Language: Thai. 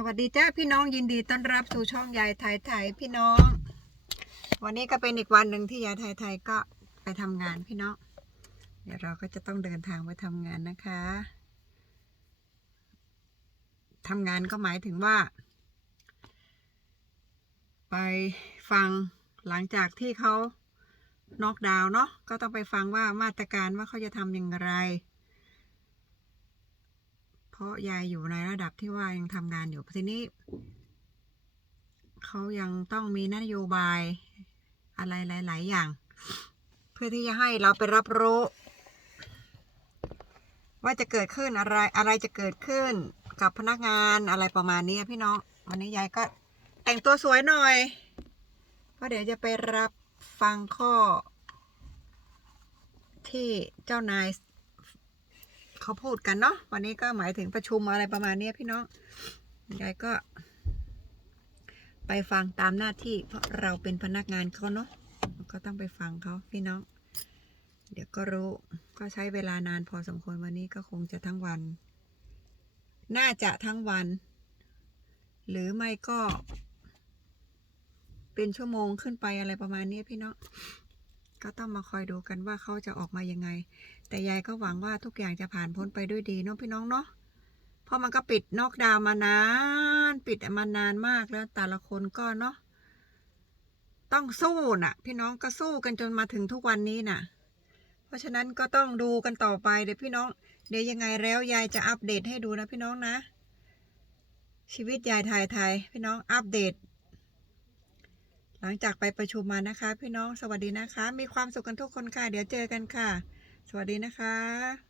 สวัสดีจ้าพี่น้องยินดีต้อนรับสู่ช่องยายไทยไทยพี่น้อง วันนี้ก็เป็นอีกวันหนึ่งที่ยายไทยไทยก็ไปทำงานพี่น้อง เดี๋ยวเราก็จะต้องเดินทางไปทำงานนะคะทำงานก็หมายถึงว่า ไปฟังหลังจากที่เขาน็อกดาวน์เนาะก็ต้องไปฟังว่ามาตรการว่าเขาจะทำอย่างไร เพราะยายอยู่ในระดับที่ว่ายังทำงานอยู่ทีนี้เขายังต้องมีนโยบายอะไรหลาย ๆ อย่าง เพื่อที่จะให้เราไปรับรู้ ว่าจะเกิดขึ้นอะไรอะไรจะเกิดขึ้นกับพนักงานอะไรประมาณนี้พี่น้องวันนี้ยายก็แต่งตัวสวยหน่อยเพราะเดี๋ยวจะไปรับฟังข้อ ที่เจ้านาย เขาพูดกันเนาะวันนี้ก็หมายถึงประชุมอะไรประมาณนี้พี่น้องยายก็ ไปฟังตามหน้าที่ เพราะเราเป็นพนักงานเขาเนาะก็ต้องไปฟังเขาพี่น้อง เดี๋ยวก็รู้ก็ใช้เวลานานพอสมควรวันนี้ก็คงจะทั้งวัน น่าจะทั้งวัน หรือไม่ก็ เป็นชั่วโมงขึ้นไปอะไรประมาณนี้พี่น้อง ก็ต้องมาคอยดูกันว่าเขาจะออกมายังไง แต่ยายก็หวังว่าทุกอย่างจะผ่านพ้นไปด้วยดีเนาะพี่น้องเนาะเพราะมันก็ปิดนอกดาวมานาน ปิดมานานมากแล้วแต่ละคนก็เนาะต้องสู้น่ะ พี่น้องก็สู้กันจนมาถึงทุกวันนี้น่ะ เพราะฉะนั้นก็ต้องดูกันต่อไปเดี๋ยวพี่น้อง เดี๋ยวยังไงแล้วยายจะอัปเดตให้ดูนะพี่น้องนะ ชีวิตยายไทยไทยพี่น้องอัปเดต หลังจากไปประชุมมานะคะ พี่น้องสวัสดีนะคะ มีความสุขกันทุกคนค่ะ เดี๋ยวเจอกันค่ะ สวัสดีนะคะ